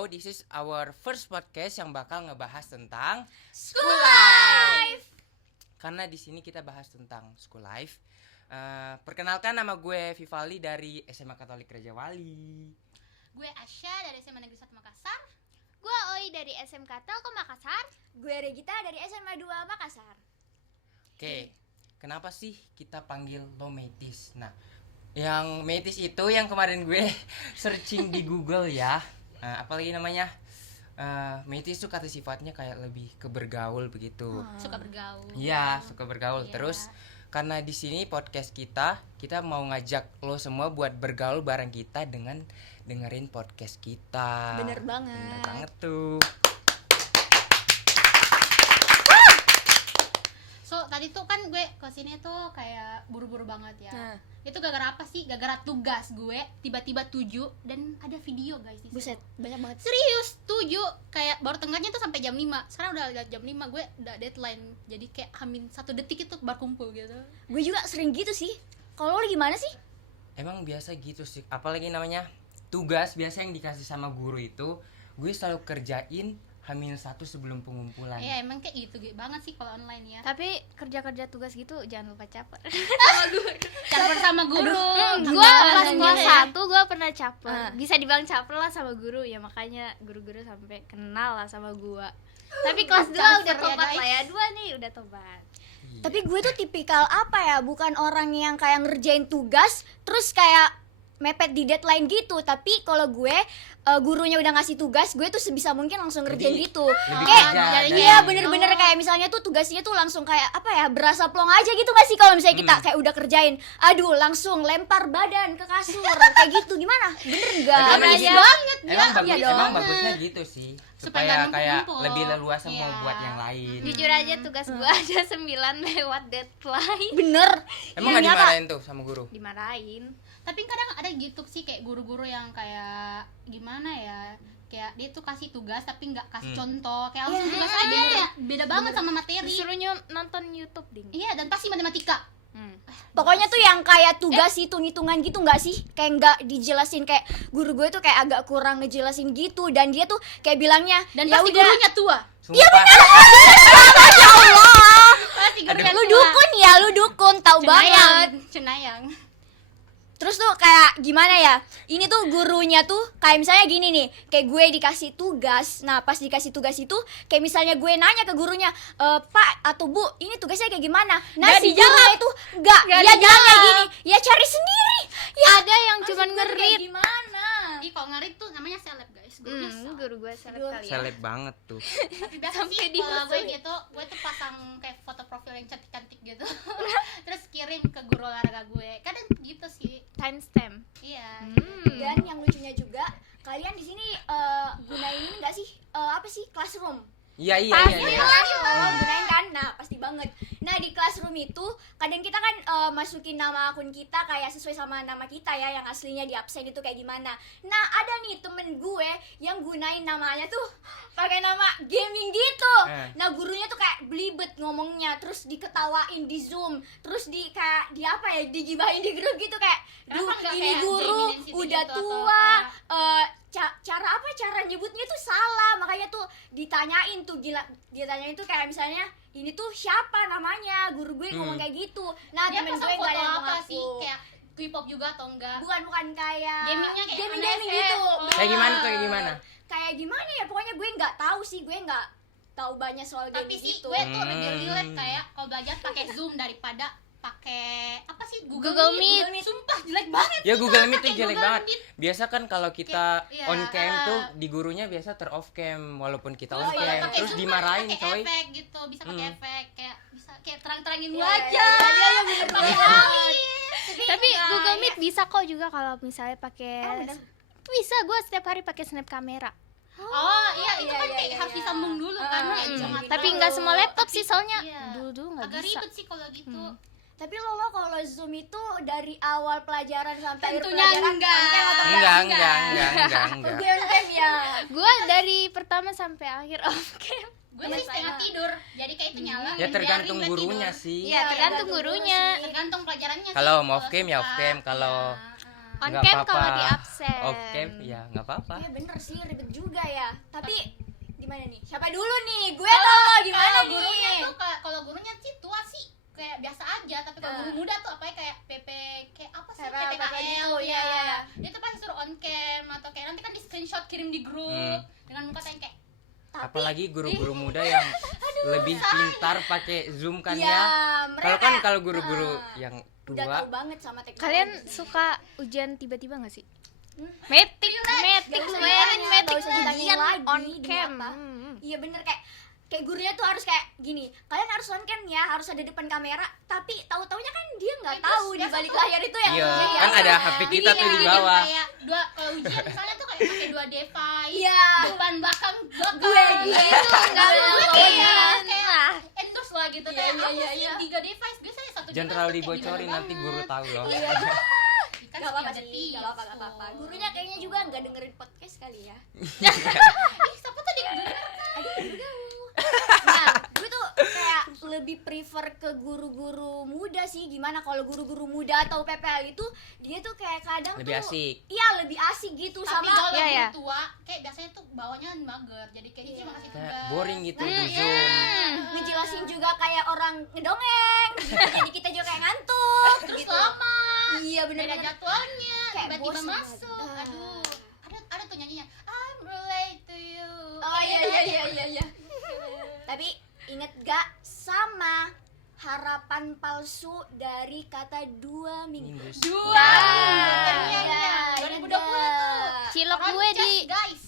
So this is our first podcast yang bakal ngebahas tentang School Life. Karena di sini kita bahas tentang school life. Perkenalkan, nama gue Vivaldi dari SMA Katolik Raja Wali. Gue Asya dari SMA Negeri 1 Makassar. Gue Oi dari SMK Telkom Makassar. Gue Regita dari SMA 2 Makassar. Oke, kenapa sih kita panggil lo Metis? Nah, yang Metis itu yang kemarin gue searching di Google ya. Apalagi namanya Metis tuh kata sifatnya kayak lebih ke bergaul begitu. Suka bergaul. Iya, suka bergaul. Iya. Terus karena di sini podcast kita mau ngajak lo semua buat bergaul bareng kita dengan dengerin podcast kita. Bener banget. Bener banget tuh. So tadi tuh kan gue kesini tuh kayak buru-buru banget ya. Nah. Itu gara-gara apa sih? Gara-gara tugas gue tiba-tiba 7 dan ada video guys di situ. Buset, banyak banget. Serius 7, kayak baru tengahnya tuh sampai jam 5. Sekarang udah jam 5, gue udah deadline. Jadi kayak hamin 1 detik itu baru kumpul gitu. Gue juga sering gitu sih. Kalau lo gimana sih? Emang biasa gitu sih. Apalagi namanya tugas biasa yang dikasih sama guru itu gue selalu kerjain H-1 sebelum pengumpulan. Ya emang kayak gitu banget sih kalau online ya. Tapi kerja tugas gitu jangan lupa caper. Campur sama guru. Gue pas Gimana kelas ya? 1 gue pernah caper. Ah. Bisa dibilang caper lah sama guru ya, makanya guru-guru sampai kenal lah sama gue. Tapi kelas 2 Caper udah ya, tobat guys. lah ya. 2 nih udah tobat. Iya. Tapi gue tuh tipikal apa ya? Bukan orang yang kayak ngerjain tugas terus kayak mepet di deadline gitu. Tapi kalau gue gurunya udah ngasih tugas, gue tuh sebisa mungkin langsung ngerjain Lebih- gitu. lebih Kayak kerja dari- iya bener-bener kayak misalnya tuh tugasnya tuh langsung kayak apa ya, berasa plong aja gitu gak sih kalau misalnya kita kayak udah kerjain. Aduh, langsung lempar badan ke kasur kayak gitu. Gimana? Bener Tapi gak? emang Iya gitu. banget ya. Emang bagus, Iya emang dong. bagusnya gitu sih. Supaya Supaya nggak kayak numpuk-numpuk. lebih leluasa mau Iya. buat yang lain. Jujur aja tugas gue aja 9 lewat deadline. Bener. Emang Iya, gak nyata. dimarahin tuh sama guru? Dimarahin. Tapi kadang ada gitu sih kayak guru-guru yang kayak gimana ya, kayak dia tuh kasih tugas tapi nggak kasih contoh, kayak langsung Iya. tugas aja ya. Beda banget sama materi. Disuruh nonton YouTube ding. Iya, dan pasti matematika. Pokoknya tuh yang kayak tugas hitung-hitungan gitu nggak sih? Kayak nggak dijelasin, kayak guru gue tuh kayak agak kurang ngejelasin gitu, dan dia tuh kayak bilangnya Dan ya pasti udah. gurunya tua. Sumpah. Ya Allah, Pasti gurunya lu tua. dukun ya, lu dukun, tahu banget. Cenayang. Terus tuh kayak gimana ya? Ini tuh gurunya tuh kayak misalnya gini nih, kayak gue dikasih tugas. Nah, pas dikasih tugas itu kayak misalnya gue nanya ke gurunya, "Pak atau Bu, ini tugasnya kayak gimana?" Nah, Nggak si dijawab. gurunya itu enggak, Nggak dia bilang kayak dijawab. gini, "Ya cari sendiri." Ya, Ada yang maksud cuman gue tuh kayak ngerit. gimana? Ih, kalau ngerit tuh namanya seleb guys. Gurunya seleb. Guru gue seleb Aduh, kali ya. Seleb banget tuh. Tapi biasa Sampai sih kalau dimusuhin. gue gitu, gue tuh pasang kayak foto profil yang cantik-cantik gitu. Terus kirim ke guru olahraga gue. Kadang gitu sih. Timestamp. Iya. Dan yang lucunya juga, kalian di sini gunain ini nggak sih? Apa sih, Classroom? Iya iya Pasti iya. kan? Gunain kan? Nah, pasti banget. Nah, di Classroom itu kadang kita kan masukin nama akun kita kayak sesuai sama nama kita ya, yang aslinya di absen itu kayak gimana. Nah, ada nih temen gue yang gunain namanya tuh pakai nama gaming gitu. Nah, gurunya tuh kayak belibet ngomongnya, terus diketawain di Zoom, terus di kayak di apa ya, digibahin di grup gitu kayak, "Duh, Kenapa nggak ini kayak guru Gemini City udah gitu atau tua." apa? Cara nyebutnya tuh salah, makanya tuh ditanyain tuh, gila, dia tanyain tuh kayak misalnya, "Ini tuh siapa namanya?" Guru gue ngomong kayak gitu. Nah, Dia temen gue pasang nggak foto ada yang apa ngaku. sih? Kayak K-pop juga atau enggak? Bukan kayak Gamingnya kayak gaming NFS. gitu. Oh. Kayak gimana tuh, kayak gimana? Kayak gimana ya, pokoknya gue nggak tahu sih, gue nggak tahu banyak soal Tapi gaming sih gitu. gue tuh lebih relate kayak kalau belajar pakai Zoom daripada pakai apa sih Google Meet. Sumpah jelek banget. Ya Google Meet tuh Pakai jelek Google banget. Meet. Biasa kan kalau kita Iya, on cam tuh di gurunya biasa ter off cam walaupun kita on Terus kalau cam. pakai Terus Zoom kan dimarahin pakai coy. efek gitu, bisa pakai efek kayak bisa kayak terang-terangin Iya, wajah. iya, iya, bener Pakai banget. alis. Tapi Enggak, Google ya. Meet bisa kok juga kalau misalnya pakai. bener? Bisa, gue setiap hari pakai snap kamera. Oh iya, itu iya, kan iya, kayak iya, harus iya. disambung dulu kan ya, bisa Mm, mati Tapi dulu. nggak semua laptop sih, soalnya Iya. dulu nggak Agak bisa. ribet sih kalau gitu. Tapi lo kalau Zoom itu dari awal pelajaran sampai akhir Tentunya pelajaran enggak. on cam atau Enggak. Gue on cam ya. Gue dari pertama sampai akhir off cam. Gue sih setengah tidur, jadi kayak itu nyala. Ya tergantung biarin gue gurunya tidur. sih. Iya, tergantung gurunya. Tergantung pelajarannya. Kalau sih, mau off cam ya suka. off cam, kalau Iya, On Nggak cam apa-apa. kalau di absen. Off cam ya nggak apa-apa. Ya bener sih, ribet juga ya. Tapi gimana nih? Siapa dulu nih? Gue tau gimana Kalau nih? gurunya tuh kalau gurunya sih tua sih kayak biasa aja, tapi kalau guru muda tuh apa ya, kayak PP kayak apa sih, PPL PPKL gitu, ya. iya. Dia tuh pasti suruh on cam atau kayak nanti kan di screenshot kirim di grup dengan muka yang kayak Apalagi guru-guru muda yang lebih pintar pakai Zoom kan Iya, ya. Kalau mereka kan kalau guru-guru yang udah tua tahu banget sama teknologi. Kalian suka ujian tiba-tiba gak sih? Hmm? Metik, Nggak usah kemarin ditanya, metik nggak usah ditanya ujian lagi, on demi cam. apa? Iya bener, kayak gurunya tuh harus kayak gini, kalian harus on cam ya, harus ada depan kamera, tapi tahu-taunya kan dia nggak Terus tahu di biasa balik tuh- layar itu yang Iya, jadi kan apa. ada HP kita tuh di Bikin bawah. kayak dua, kalau ujian misalnya tuh kayak pakai 2 device. Iya. Depan belakang Gue gitu, Nggak mungkin. Nah, endorse lah gitu, Iya, kayak iya, apa iya, sih iya. 3 device biasanya 1 Jangan terlalu dibocorin nanti guru tahu loh. Iya. Kan Gak apa-apa setiap sih, gak apa-apa, gak apa-apa. episode. Gurunya kayaknya juga nggak dengerin podcast kali ya. Ih, siapa tadi Nah, gue tuh kayak lebih prefer ke guru-guru muda sih. Gimana kalau guru-guru muda atau PPL itu dia tuh kayak kadang Lebih tuh asik. Iya, lebih asik gitu Tapi sama kalau Iya, guru iya. tua kayak biasanya tuh bawahnya mager, jadi kayak dia cuma kasih Kayak tugas. boring gitu Nah, di iya. Zoom. ngejelasin juga kayak orang ngedongeng. Jadi kita juga kayak ngantuk Terus gitu. lama, Iya beda bener-bener. jadwalnya, Kayak tiba-tiba bosan masuk. banget. Aduh, ada tuh nyanyinya I'm relate to you. Oh iya. Tapi inget gak sama harapan palsu dari kata 2 minggu. Minggu Dua. Iya, Iya, inget 2020 tuh. gak? cilok Orang gue cas, di guys.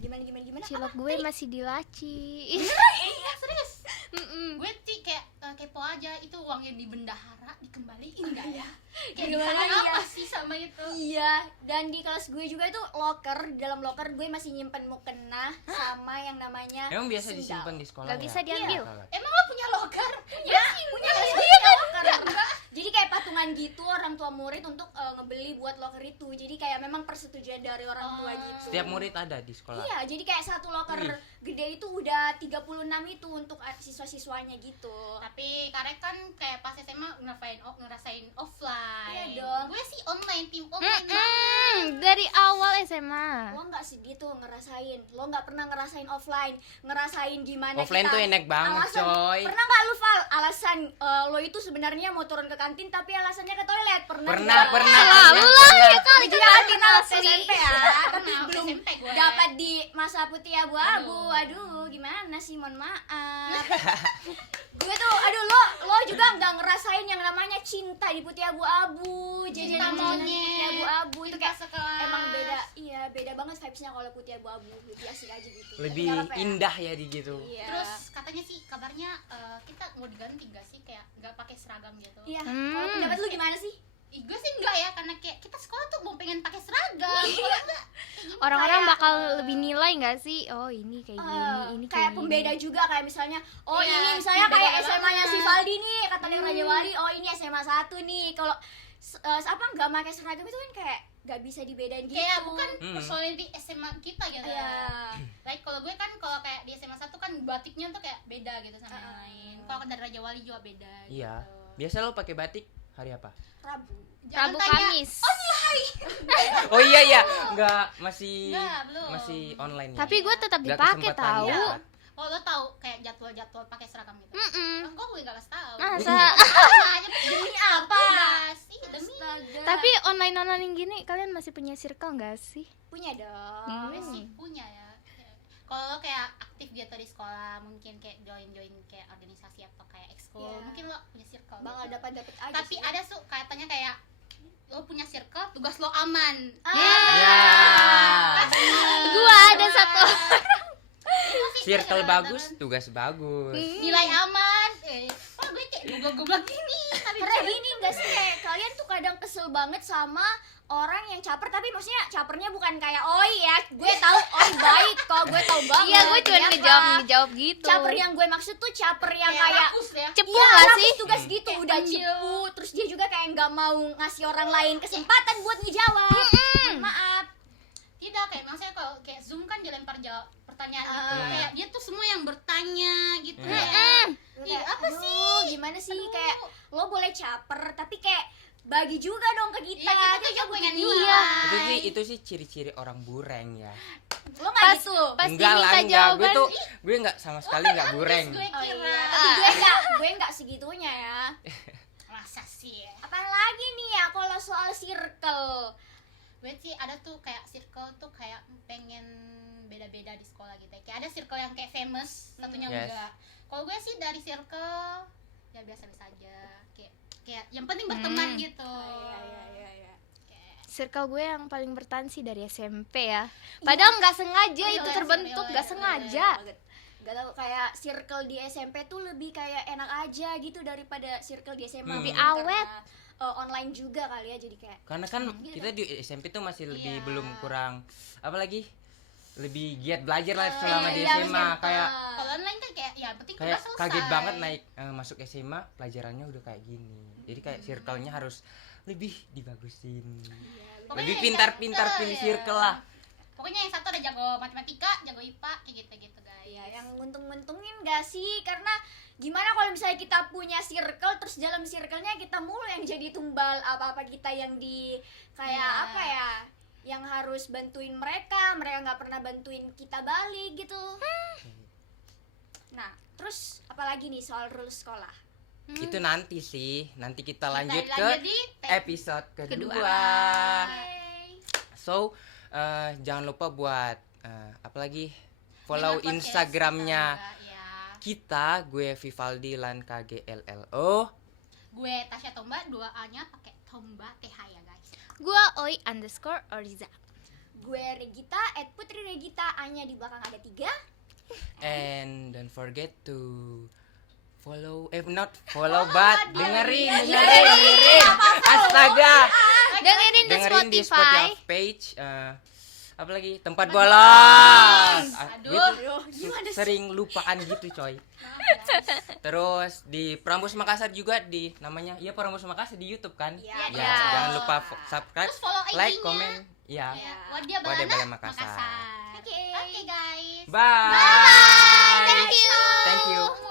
Gimana? cilok gue masih di laci. Iya, serius. Mm-mm. Gue sih kayak kepo aja, itu uang yang di bendahara dikembaliin enggak ya? Kayak Gimana dikasih ya? apa sih sama itu? Iya, dan di kelas gue juga itu locker, dalam locker gue masih nyimpen mukena sama yang namanya Emang biasa sendal. disimpan di sekolah? Gak ya? bisa diambil. Salah. Emang lo punya loker? Punya kelas gue punya locker. Jadi kayak patungan gitu orang tua murid untuk ngebeli buat locker itu. Jadi kayak memang persetujuan dari orang tua gitu. Setiap murid ada di sekolah. Iya, jadi kayak satu locker Wih. gede itu udah 36 itu untuk siswa-siswanya gitu. Tapi Karek kan kayak pas SMA ngerasain offline. Iya dong. Gue sih online, tim online. Dari awal SMA. Lo nggak sedih tuh ngerasain, lo nggak pernah ngerasain offline, ngerasain gimana Offline kita tuh enak banget, alasan, coy. pernah nggak lu Val alasan lo itu sebenarnya mau turun ke kantin tapi alasannya ke toilet, pernah Pernah, nggak? pernah. Selalu lah ya kali Itu ke kan kantin kenal asli. SMP ya, tapi Kenal, belum SMP gue. dapat di masa putih abu-abu. Aduh, gimana sih, mohon maaf. Gue tuh, aduh lo juga nggak ngerasain yang namanya cinta di putih abu-abu, jadi Cinta putih monyet, abu-abu itu cinta kayak sekelas. emang beda, iya beda banget vibesnya kalau putih abu-abu, lebih asik aja gitu. Lebih Tapi nggak apa-apa ya. indah ya di gitu. Iya. Terus katanya sih kabarnya kita mau diganti gak sih, kayak nggak pakai seragam gitu. Iya. Kalau pendapat lu gimana sih? Ih, gue sih enggak ya, karena kayak kita sekolah tuh mau pengen pakai seragam. Kalau enggak Orang-orang Kayak, bakal lebih nilai nggak sih? Oh ini kayak gini, ini kayak kayak pembeda gini. juga, kayak misalnya oh Iya, ini misalnya beda kayak banget. SMA-nya si Valdi nih, kata dia Raja Wali, oh ini SMA 1 nih. Kalau apa nggak pakai seragam itu kan kayak nggak bisa dibedain gitu. kayak bukan Hmm. persoalan di SMA kita gitu. Iya. Like kalau gue kan kalau kayak di SMA 1 kan batiknya tuh kayak beda gitu sama yang lain. Kalau dari Raja Wali juga beda Iya. gitu. Biasa lo pakai batik hari apa? Rabu. Jangan Rabu tanya, Kamis. Oh iya ya, enggak masih Enggak, belum. masih online ya. Tapi gue tetap Nggak dipakai kesempatan tahu. ya. Oh lo tahu kayak jadwal pakai seragam gitu. Mm-mm. Kok gue gak kasih tahu. Masa? Demi apa? Sih, demi Astaga. Tapi online gini kalian masih punya circle nggak sih? punya dong. gue sih punya ya. Kalau lo kayak aktif gitu di sekolah, mungkin kayak join kayak organisasi atau kayak ekskul, Iya. mungkin lo punya circle. Bang gitu. dapat aja. Tapi sih. ada katanya kayak lo punya circle, tugas lo aman. Ya. Gua ada satu. Circle bagus, tugas bagus. Nilai aman. Oh gue kayak goblok gini. Tapi Karena gini nggak sih, kayak kalian tuh kadang kesel banget sama orang yang caper, tapi maksudnya capernya bukan kayak oi ya, gue tahu oi baik kok, gue tahu banget. Iya, gue cuma ya ngejawab gitu. Caper yang gue maksud tuh caper yang kayak rakus ya. cepu iya, nggak rakus sih? tugas gitu, udah Kecil. cepu, terus dia juga kayak nggak mau ngasih orang lain kesempatan buat ngejawab. Maaf. Tidak, kayak maksudnya kalau kayak Zoom kan dilempar jawab pertanyaan gitu. Ah. Kayak dia tuh semua yang bertanya gitu Hmm. ya. Gue Ih, kayak, apa aduh, sih? gimana sih, Aduh. kayak lo boleh caper tapi kayak bagi juga dong ke kita. Iya, kita tuh Dia juga pengen butuh Iya, itu sih ciri-ciri orang bureng ya. Lo nggak gitu? Pas Enggak lah, diminta enggak. Gue jawaban, tuh gue enggak sama sekali enggak bureng. Gue Oh kira. iya, tapi gue nggak segitunya ya. Masa sih? Apaan lagi nih ya kalau soal circle? Gue sih ada tuh kayak circle tuh kayak pengen beda-beda di sekolah gitu ya. Kayak ada circle yang kayak famous, satunya Yes. enggak. Kalau gue sih dari circle ya biasa-biasa aja. Kayak yang penting berteman gitu. Iya. circle gue yang paling bertahan sih dari SMP ya. Padahal nggak sengaja Iya, itu iya, terbentuk, iya, nggak iya, sengaja. Gak tau, kayak circle di SMP tuh lebih kayak enak aja gitu daripada circle di SMA. Lebih Mungkin awet. karena, online juga kali ya, jadi kayak Karena kan gitu kita di SMP tuh masih lebih Iya. belum kurang apalagi lebih giat belajar lah selama di iya, SMA bener. kayak Kalau online kan kayak ya penting kayak tugas selesai. kaget banget naik masuk SMA pelajarannya udah kayak gini. Jadi kayak circle-nya harus lebih dibagusin. Pokoknya Lebih yang pintar-pintar satu, pilih ya. circle lah. Pokoknya yang satu ada jago matematika, jago IPA, kayak gitu-gitu guys. ya yang untung-untungin gak sih, karena gimana kalau misalnya kita punya circle terus dalam circle-nya kita mulu yang jadi tumbal apa-apa kita yang di kayak Iya. apa ya, yang harus bantuin mereka nggak pernah bantuin kita balik gitu. Nah terus apalagi nih soal rules sekolah? Itu nanti sih, nanti kita lanjut ke lanjut di episode kedua. Yeay. So jangan lupa buat apalagi follow Dengan podcast Instagramnya kita juga, ya. kita, gue Vivaldi Lan KGLLO. Gue Tasya Tomba, 2A-nya pakai Tomba TH ya guys. Gue oi_oriza. Gue Regita, @putri Regita, A-nya di belakang ada 3. And don't forget to follow, not follow but dengerin. Astaga. Dengerin di Dengerin di Spotify. Spotify page apa lagi? Tempat bolos. Aduh. Aduh, gimana sih? Sering lupaan gitu, coy. Terus di Prambors Makassar juga di namanya ya Prambors Makassar di YouTube kan? Iya, Ya, iya. jangan lupa subscribe, Terus follow like, IG-nya. komen. Ya. Ya, Wadia Wadia Balana Balana Makassar. Makassar. Oke. Oke guys. Bye. Thank you. Thank you.